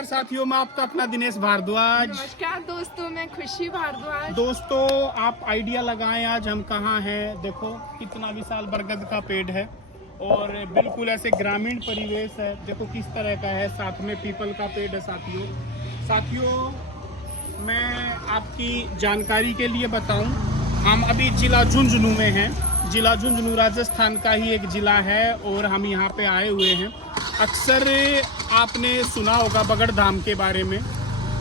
नमस्कार साथियों, मैं आपका अपना दिनेश भारद्वाज। नमस्कार दोस्तों, मैं खुशी भारद्वाज। दोस्तों, आप आइडिया लगाएं आज हम कहाँ हैं। देखो कितना विशाल बरगद का पेड़ है और बिल्कुल ऐसे ग्रामीण परिवेश है। देखो किस तरह का है, साथ में पीपल का पेड़ है। साथियों मैं आपकी जानकारी के लिए बताऊं, हम अभी जिला झुंझुनू में हैं। जिला झुंझुनू राजस्थान का ही एक जिला है और हम यहाँ पे आए हुए हैं। अक्सर आपने सुना होगा बगड़ धाम के बारे में।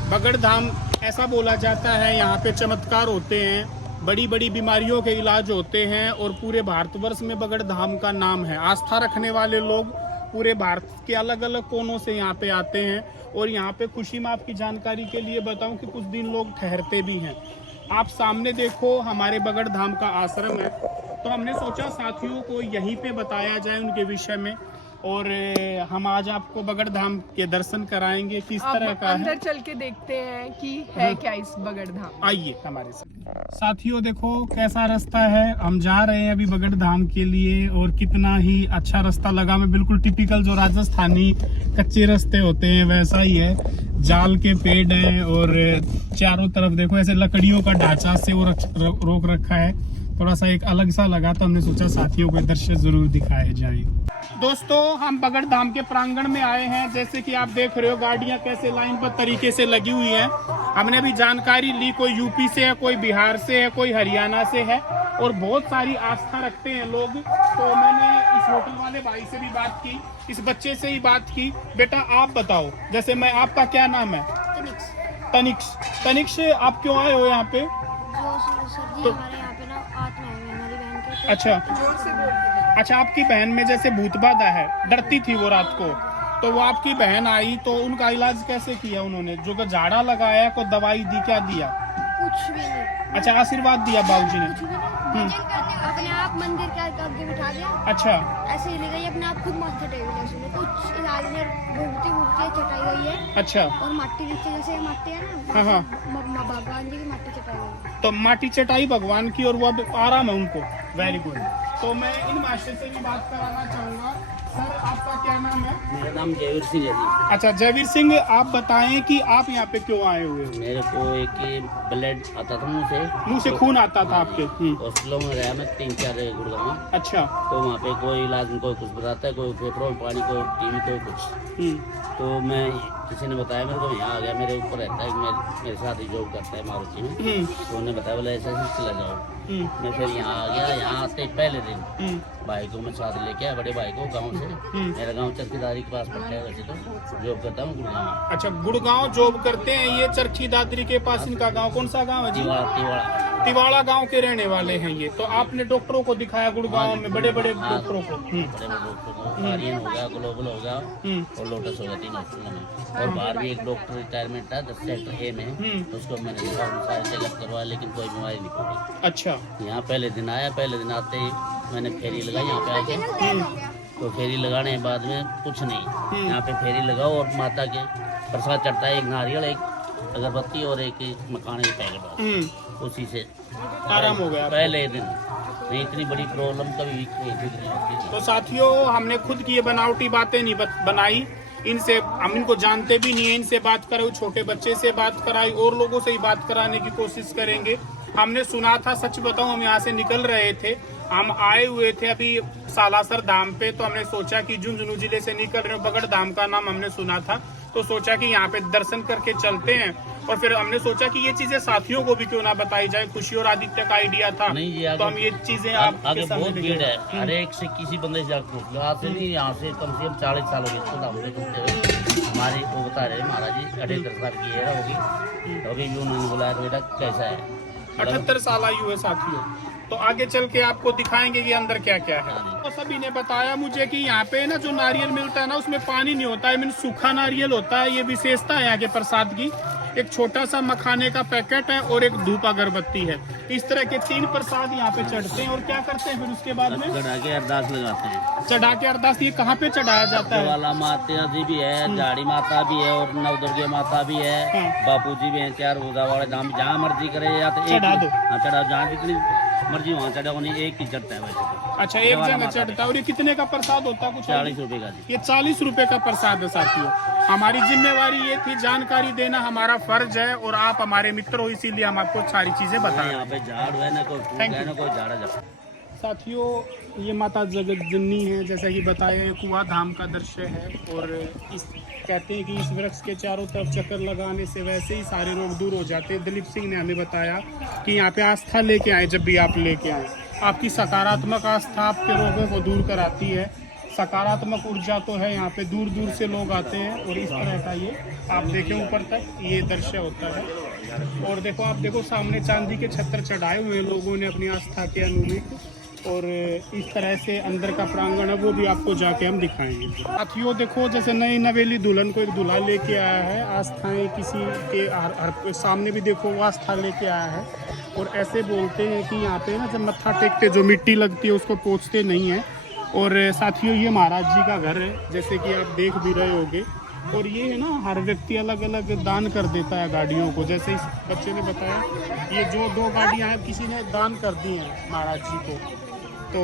बगड़ धाम ऐसा बोला जाता है, यहाँ पे चमत्कार होते हैं, बड़ी बड़ी बीमारियों के इलाज होते हैं और पूरे भारतवर्ष में बगड़ धाम का नाम है। आस्था रखने वाले लोग पूरे भारत के अलग अलग कोनों से यहाँ पे आते हैं और यहाँ पे खुशी में आपकी जानकारी के लिए बताऊं कि कुछ दिन लोग ठहरते भी हैं। आप सामने देखो, हमारे बगड़ धाम का आश्रम है, तो हमने सोचा साथियों को यहीं पे बताया जाए उनके विषय में और हम आज आपको बगड़ धाम के दर्शन कराएंगे। किस तरह का अंदर है, चल के देखते हैं कि है क्या इस बगड़ धाम। आइए हमारे साथ। साथियों देखो कैसा रास्ता है, हम जा रहे हैं अभी बगड़ धाम के लिए और कितना ही अच्छा रास्ता लगा। मैं बिल्कुल टिपिकल जो राजस्थानी कच्चे रास्ते होते हैं वैसा ही है। जाल के पेड़ हैं और चारों तरफ देखो ऐसे लकड़ियों का ढांचा से वो रोक रखा है। थोड़ा सा एक अलग सा लगा तो हमने सोचा साथियों को दृश्य जरूर दिखाए जाए। दोस्तों हम बगड़ धाम के प्रांगण में आए हैं। जैसे कि आप देख रहे हो गाड़ियां कैसे लाइन पर तरीके से लगी हुई हैं। हमने भी जानकारी ली, कोई यूपी से है, कोई बिहार से है, कोई हरियाणा से है और बहुत सारी आस्था रखते हैं लोग। तो मैंने इस होटल वाले भाई से भी बात की, इस बच्चे से ही बात की। बेटा आप बताओ, जैसे मैं, आपका क्या नाम है? तनिक्स। आप क्यों आए हो यहाँ पे? तो हमारे यहाँ पे ना आत्मा है हमारी बहन के। अच्छा, आपकी बहन में जैसे भूत बाधा है, डरती थी वो रात को, तो वो आपकी बहन आई तो उनका इलाज कैसे किया उन्होंने? जो झाड़ा लगाया, कोई दवाई दी, क्या दिया? कुछ भी नहीं। अच्छा, आशीर्वाद दिया बाबूजी ने। अपने आप मंदिर के आगे बिठा दिया। अच्छा, ऐसे ही ले गई, अपने आप खुद माथे टेक दिया। उसने कुछ इलाज ने घूमती घूमती चटाई गई है। अच्छा, और माटी नीचे जैसे माटी है ना, हाँ, भगवान जी की माटी चटाई गई। तो माटी चटाई भगवान की और वो अब आराम है उनको। Very good. तो मैं इन मास्टर से भी बात कराना चाहूँगा। सर आपका क्या नाम है? मेरा नाम जयवीर सिंह है जी। अच्छा जयवीर सिंह, आप बताएं कि आप यहाँ पे क्यों आए हुए हो? मेरे को एक ब्लड आता था मुंह से खून आता था आपके? हॉस्पिटलों में रहा मैं 3-4 गुड़गांव। अच्छा, तो वहाँ पे कोई इलाज, कोई कुछ बताता है, कोई फेफड़ों में पानी, कोई टीवी, कोई कुछ। तो मैं, किसी ने बताया मेरे को, यहाँ आ गया। मेरे ऊपर रहता है, मेरे साथ ही जॉब करता है मारुति में। तो उन्होंने बताया बोला ऐसे ऐसे चला जाओ। मैं फिर यहाँ आ गया। यहाँ आते पहले दिन भाई को मैं साथ लेके आया, बड़े भाई को गांव से। मेरा गांव चरखीदारी के पास पड़ता है, वैसे तो जॉब करता हूँ गुड़गांव। अच्छा, गुड़गांव जॉब करते हैं ये चरखी दादरी के पास। इनका गांव कौन सा गांव है जी? तिवाड़ा गांव के रहने वाले हैं ये। तो आपने डॉक्टरों को दिखाया गुड़गांव में, बड़े बड़े डॉक्टरों को? आर्यन हो गया, ग्लोबल हो गया और लोटस हो गया, 3 हॉस्पिटलों में। और बाहर भी एक डॉक्टर रिटायरमेंट था 10 सेक्टर ए में, उसको मैंने देखा, सारे चेकअप करवाया लेकिन कोई बीमारी नहीं पड़ी। अच्छा, यहाँ पहले दिन आया, पहले दिन आते ही मैंने फेरी लगाई यहाँ पे आके। तो फेरी लगाने के बाद में कुछ नहीं, यहाँ पे फेरी लगाओ और माता के प्रसाद चढ़ता है, एक नारियल, एक अगरबत्ती और एक मखाने के पैकेट, उसी से आराम हो गया पहले दिन। नहीं, इतनी बड़ी प्रॉब्लम कभी नहीं थी। तो साथियों हमने खुद की ये बनावटी बातें नहीं बनाई, इनसे हम इनको जानते भी नहीं है। इनसे बात कराई, छोटे बच्चे से बात कराई, और लोगों से ही बात कराने की कोशिश करेंगे। हमने सुना था, सच बताऊं, हम यहाँ से निकल रहे थे, हम आए हुए थे अभी सालासर धाम पे, तो हमने सोचा कि झुंझुनू जिले से निकल रहे हो, बगड़ धाम का नाम हमने सुना था, तो सोचा कि यहाँ पे दर्शन करके चलते हैं। और फिर हमने सोचा कि ये चीजें साथियों को भी क्यों ना बताई जाए। खुशी और आदित्य का आइडिया था, नहीं जी, तो हम ये चीजें आगे बहुत भीड़ है। हर एक से किसी बंदे से आज से नहीं, यहाँ से कम से कम 40 साल हो गए हमारे वो बता रहे महाराज जी 78 साल की है होगी। अभी भी उन्होंने बुलाया कि बेटा कैसा है, 78 साल आयु है साथियों। तो आगे चल के आपको दिखाएंगे कि अंदर क्या क्या है। तो सभी ने बताया मुझे कि यहाँ पे ना जो नारियल मिलता है ना, उसमें पानी नहीं होता है, मीन सूखा नारियल होता है। ये विशेषता है यहाँ के प्रसाद की। एक छोटा सा मखाने का पैकेट है और एक धूप अगरबत्ती है। इस तरह के 3 प्रसाद यहाँ पे चढ़ते हैं। और क्या करते हैं फिर उसके बाद में? चढ़ा के अरदास लगाते हैं। चढ़ा के अरदास, ये कहाँ पे चढ़ाया जाता है? वाला माता जी भी है, झाड़ी माता भी है और नवदुर्गे माता भी है, बापू जी भी है, 4 वाले धाम, जहाँ मर्जी करे या तो चढ़ा दो। हाँ चढ़ा, जहाँ जितनी मर्जी वहाँ चढ़ा नहीं, एक ही चढ़ता है वैसे तो। अच्छा, एक जगह चढ़ता है। और ये कितने का प्रसाद होता है? कुछ 40 रुपए का जी। ये 40 रुपए का प्रसाद है साथियों। हमारी जिम्मेवारी ये थी जानकारी देना, हमारा फर्ज है, और आप हमारे मित्र हो इसीलिए हम आपको सारी चीजें बता रहे यहाँ हैं। पे झाड़ है ना, कोई फूल है ना, कोई झाड़ा जा। साथियों, ये माता जगत जननी है, जैसा कि बताया, कुआं धाम का दृश्य है। और इस कहते हैं कि इस वृक्ष के चारों तरफ चक्कर लगाने से वैसे ही सारे रोग दूर हो जाते हैं। दिलीप सिंह ने हमें बताया कि यहाँ पे आस्था लेके आए, जब भी आप लेके आए, आपकी सकारात्मक आस्था आपके रोगों को दूर कराती है। सकारात्मक ऊर्जा तो है यहाँ पे, दूर दूर से लोग आते हैं। और इस तरह का ये आप देखें ऊपर तक ये दृश्य होता है। और देखो, आप देखो सामने चांदी के छत्र चढ़ाए हुए लोगों ने अपनी आस्था के अनुरूप। और इस तरह से अंदर का प्रांगण है वो भी आपको जाके हम दिखाएंगे। साथियों देखो, जैसे नई नवेली दुल्हन को एक दूल्हा लेके आया है, आस्थाएं किसी के सामने भी देखो वो आस्था लेके आया है। और ऐसे बोलते हैं कि यहाँ पे ना जब मत्था टेकते जो मिट्टी लगती है उसको पोंछते नहीं है। और साथियों, ये महाराज जी का घर है, जैसे कि आप देख भी रहे होगे। और ये है ना, हर व्यक्ति अलग अलग दान कर देता है गाड़ियों को। जैसे इस बच्चे ने बताया, ये जो 2 गाड़ियाँ हैं किसी ने दान कर दी हैं महाराज जी को। तो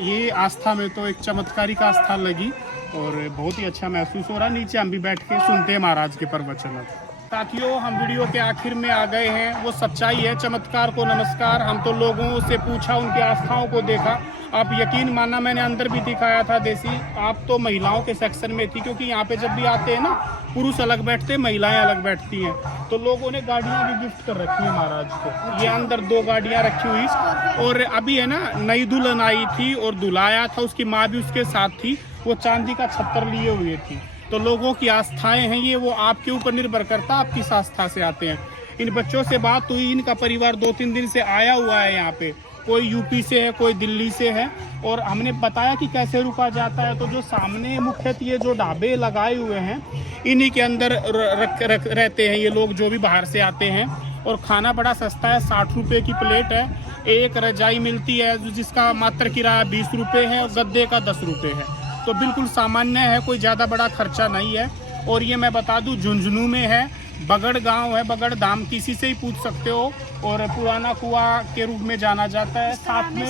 ये आस्था में तो एक चमत्कारिक आस्था लगी और बहुत ही अच्छा महसूस हो रहा है। नीचे हम भी बैठ के सुनते हैं महाराज के प्रवचन। साथियों, हम वीडियो के आखिर में आ गए हैं। वो सच्चाई है, चमत्कार को नमस्कार। हम तो लोगों से पूछा, उनकी आस्थाओं को देखा। आप यकीन मानना, मैंने अंदर भी दिखाया था देसी। आप तो महिलाओं के सेक्शन में थी, क्योंकि यहाँ पे जब भी आते हैं ना, पुरुष अलग बैठते हैं, महिलाएं अलग बैठती हैं। तो लोगों ने गाड़ियाँ भी गिफ्ट कर रखी है महाराज को। ये अंदर 2 गाड़ियाँ रखी हुई। और अभी है ना, नई दुल्हन आई थी और दूल्हा आया था, उसकी माँ भी उसके साथ थी। वो चांदी का छत्र लिए हुए थी। तो लोगों की आस्थाएं हैं ये, वो आपके ऊपर निर्भर करता, आप किस आस्था से आते हैं। इन बच्चों से बात हुई, इनका परिवार 2-3 दिन से आया हुआ है यहाँ पे। कोई यूपी से है, कोई दिल्ली से है। और हमने बताया कि कैसे रुका जाता है। तो जो सामने मुख्यतः ये जो ढाबे लगाए हुए हैं, इन्हीं के अंदर रहते हैं ये लोग जो भी बाहर से आते हैं। और खाना बड़ा सस्ता है, 60 रुपये की प्लेट है। एक रजाई मिलती है जिसका मात्र किराया 20 रुपये है और गद्दे का 10 रुपये है। तो बिल्कुल सामान्य है, कोई ज़्यादा बड़ा खर्चा नहीं है। और ये मैं बता दूं, झुंझुनू में है, बगड़ गांव है, बगड़ धाम, किसी से ही पूछ सकते हो। और पुराना कुआं के रूप में जाना जाता है। साथ में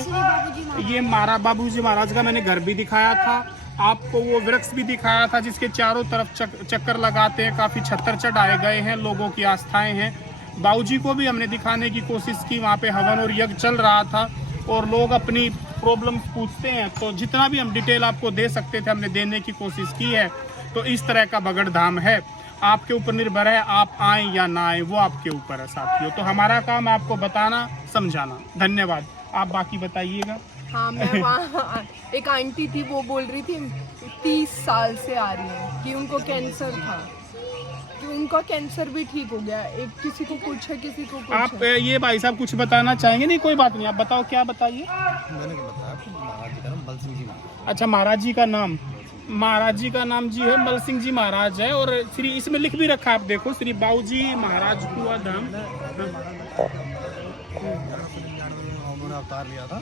ये बाबूजी महाराज का मैंने घर भी दिखाया था आपको, वो वृक्ष भी दिखाया था जिसके चारों तरफ चक्कर लगाते हैं। काफ़ी छत्र चढ़ाए गए हैं, लोगों की आस्थाएं हैं। बाबूजी को भी हमने दिखाने की कोशिश की, वहाँ पे हवन और यज्ञ चल रहा था और लोग अपनी प्रॉब्लम पूछते हैं। तो जितना भी हम डिटेल आपको दे सकते थे हमने देने की कोशिश की है। तो इस तरह का बगड़ धाम है, आपके ऊपर निर्भर है, आप आए या ना आए वो आपके ऊपर है साथियों। तो हमारा काम है आपको बताना, समझाना। धन्यवाद। आप बाकी बताइएगा। हाँ, मैं वहाँ एक आंटी थी, वो बोल रही थी 30 साल से आ रही है कि उनको कैंसर था, कि उनका कैंसर भी ठीक हो गया। एक किसी को पूछा, किसी को पूछा। आप ये भाई साहब कुछ बताना चाहेंगे? नहीं, कोई बात नहीं, आप बताओ, क्या बताइए। मैंने बताया कि महाराज जी का नाम बल सिंह जी महाराज। अच्छा, महाराज जी का नाम, महाराज जी का नाम जी है बल सिंह जी महाराज है। और श्री इसमें लिख भी रखा है, आप देखो, श्री बाबूजी महाराज कुआं धाम। उन्होंने अवतार लिया था,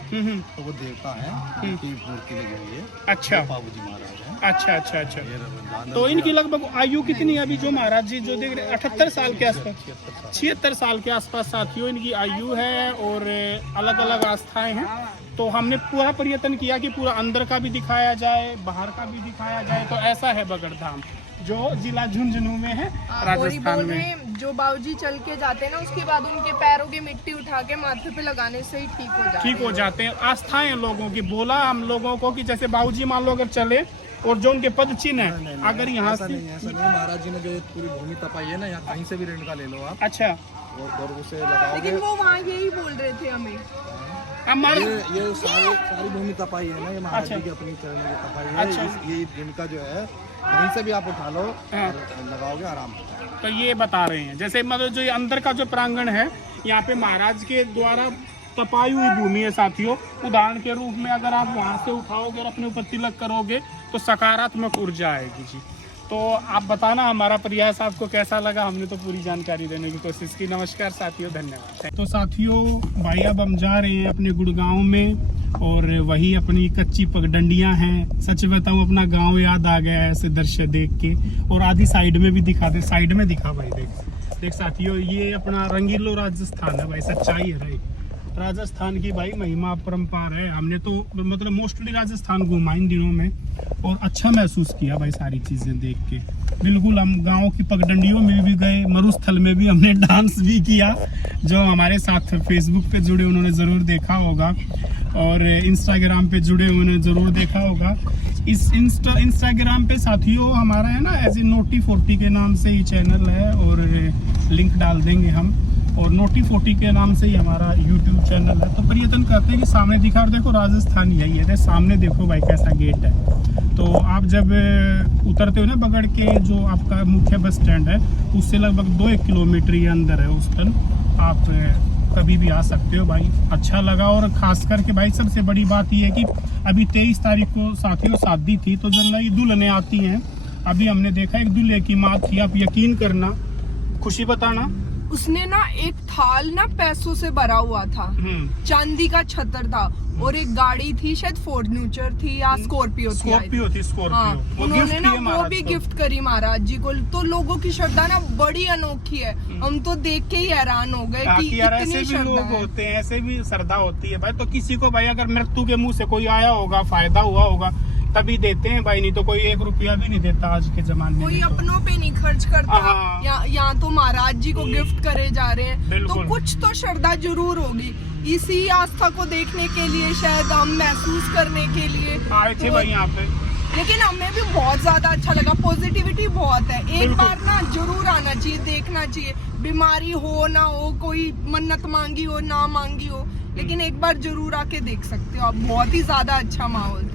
तो वो देवता है, उनकी मूर्ति लगी हुई है। अच्छा, बाबूजी महाराज हैं। अच्छा अच्छा अच्छा। तो इनकी लगभग आयु कितनी है अभी जो महाराज जी जो देख रहे? 78 साल के आसपास, 76 साल के आसपास साथियों इनकी आयु है। और अलग अलग आस्थाएं हैं। तो हमने पूरा प्रयत्न किया कि पूरा अंदर का भी दिखाया जाए, बाहर का भी दिखाया जाए। तो ऐसा है बगड़ धाम, जो जिला झुंझुनू में है, राजस्थान में। जो बाबूजी चल के जाते हैं ना, उसके बाद उनके पैरों की मिट्टी उठा के माथे पे लगाने से ही ठीक हो जाते हैं। आस्थाएं लोगों की, बोला हम लोगों को कि जैसे बाबूजी मान लो अगर चले और जो उनके पद चिन्ह है, अगर यहाँ से ऐसा नहीं, महाराज जी ने जो पूरी भूमि तपाई है ना, यहाँ कहीं से भी रेणुका ले लो आप। अच्छा, और उसे लगाओगे। लेकिन वो वहाँ यही बोल रहे थे हमें, ये सारी भूमि तपाई है ना, ये महाराज जी की अपनी चरणों की तपाई है। अच्छा। ये रेणुका जो है कहीं से भी आप उठा लो और लगाओगे, आराम से। तो ये बता रहे हैं, जैसे मतलब जो ये अंदर का जो प्रांगण है, यहाँ पे महाराज के द्वारा तपाई हुई भूमि है साथियों। उदाहरण के रूप में अगर आप वहाँ से उठाओगे और अपने ऊपर तिलक करोगे तो सकारात्मक ऊर्जा आएगी जी। तो आप बताना हमारा प्रयास आपको कैसा लगा। हमने तो पूरी जानकारी देने की कोशिश की। नमस्कार साथियों, धन्यवाद। तो साथियों, भाई अब हम जा रहे हैं अपने गुड़गांव में और वही अपनी कच्ची पगडंडियां हैं। सच बताऊं, अपना गांव याद आ गया है ऐसे दृश्य देख के। और आधी साइड में भी दिखा दे, साइड में दिखा भाई, देख साथियों, ये अपना रंगीलो राजस्थान है भाई, सच्चाई है भाई। राजस्थान की भाई महिमा अपरंपार है। हमने तो मतलब मोस्टली राजस्थान घूमा इन दिनों में और अच्छा महसूस किया भाई सारी चीज़ें देख के। बिल्कुल हम गाँव की पगडंडियों में भी गए, मरुस्थल में भी हमने डांस भी किया। जो हमारे साथ फेसबुक पे जुड़े उन्होंने ज़रूर देखा होगा और इंस्टाग्राम पे जुड़े उन्होंने ज़रूर देखा होगा। इस इंस्टाग्राम पे साथियों हमारा है ना एज ए नोटी 40 के नाम से ही चैनल है और लिंक डाल देंगे हम। और नोटी 40 के नाम से ही हमारा यूट्यूब चैनल है। तो पर्यटन करते हैं कि सामने दिखा और देखो राजस्थान यही है। सामने देखो भाई कैसा गेट है। तो आप जब उतरते हो ना बगड़ के जो आपका मुख्य बस स्टैंड है उससे लगभग 2-1 किलोमीटर ही अंदर है उस पर। आप कभी भी आ सकते हो भाई। अच्छा लगा और खास करके भाई सबसे बड़ी बात ये है कि अभी 23 तारीख को साथियों शादी थी तो जो नई दुल्हनें आती हैं अभी हमने देखा एक दूल्हे की माँ थी। आप यकीन करना, खुशी बताना, उसने ना एक थाल ना पैसों से भरा हुआ था, चांदी का छतर था और एक गाड़ी थी शायद फॉर्च्यूनर थी या स्कॉर्पियो थी। हाँ, उन्होंने ना वो भी गिफ्ट करी महाराज जी को। तो लोगों की श्रद्धा ना बड़ी अनोखी है। हम तो देख के ही हैरान हो गए कि यार ऐसे इतनी भी श्रद्धा लोग है। होते हैं, ऐसे भी श्रद्धा होती है भाई। तो किसी को भाई अगर मृत्यु के मुंह से कोई आया होगा, फायदा हुआ होगा तभी देते हैं भाई, नहीं तो कोई 1 रुपया भी नहीं देता आज के जमाने में। कोई अपनों पे नहीं खर्च करता। हाँ। यहाँ तो महाराज जी को गिफ्ट करे जा रहे हैं तो बिल्कुल। कुछ तो श्रद्धा जरूर होगी। इसी आस्था को देखने के लिए शायद हम महसूस करने के लिए आए थे भाई यहाँ पे। लेकिन हमें भी बहुत ज्यादा अच्छा लगा। पॉजिटिविटी बहुत है। एक बिल्कुल। बार ना जरूर आना चाहिए, देखना चाहिए। बीमारी हो ना हो, कोई मन्नत मांगी हो ना मांगी हो, लेकिन एक बार जरूर आके देख सकते हो आप। बहुत ही ज्यादा अच्छा माहौल था।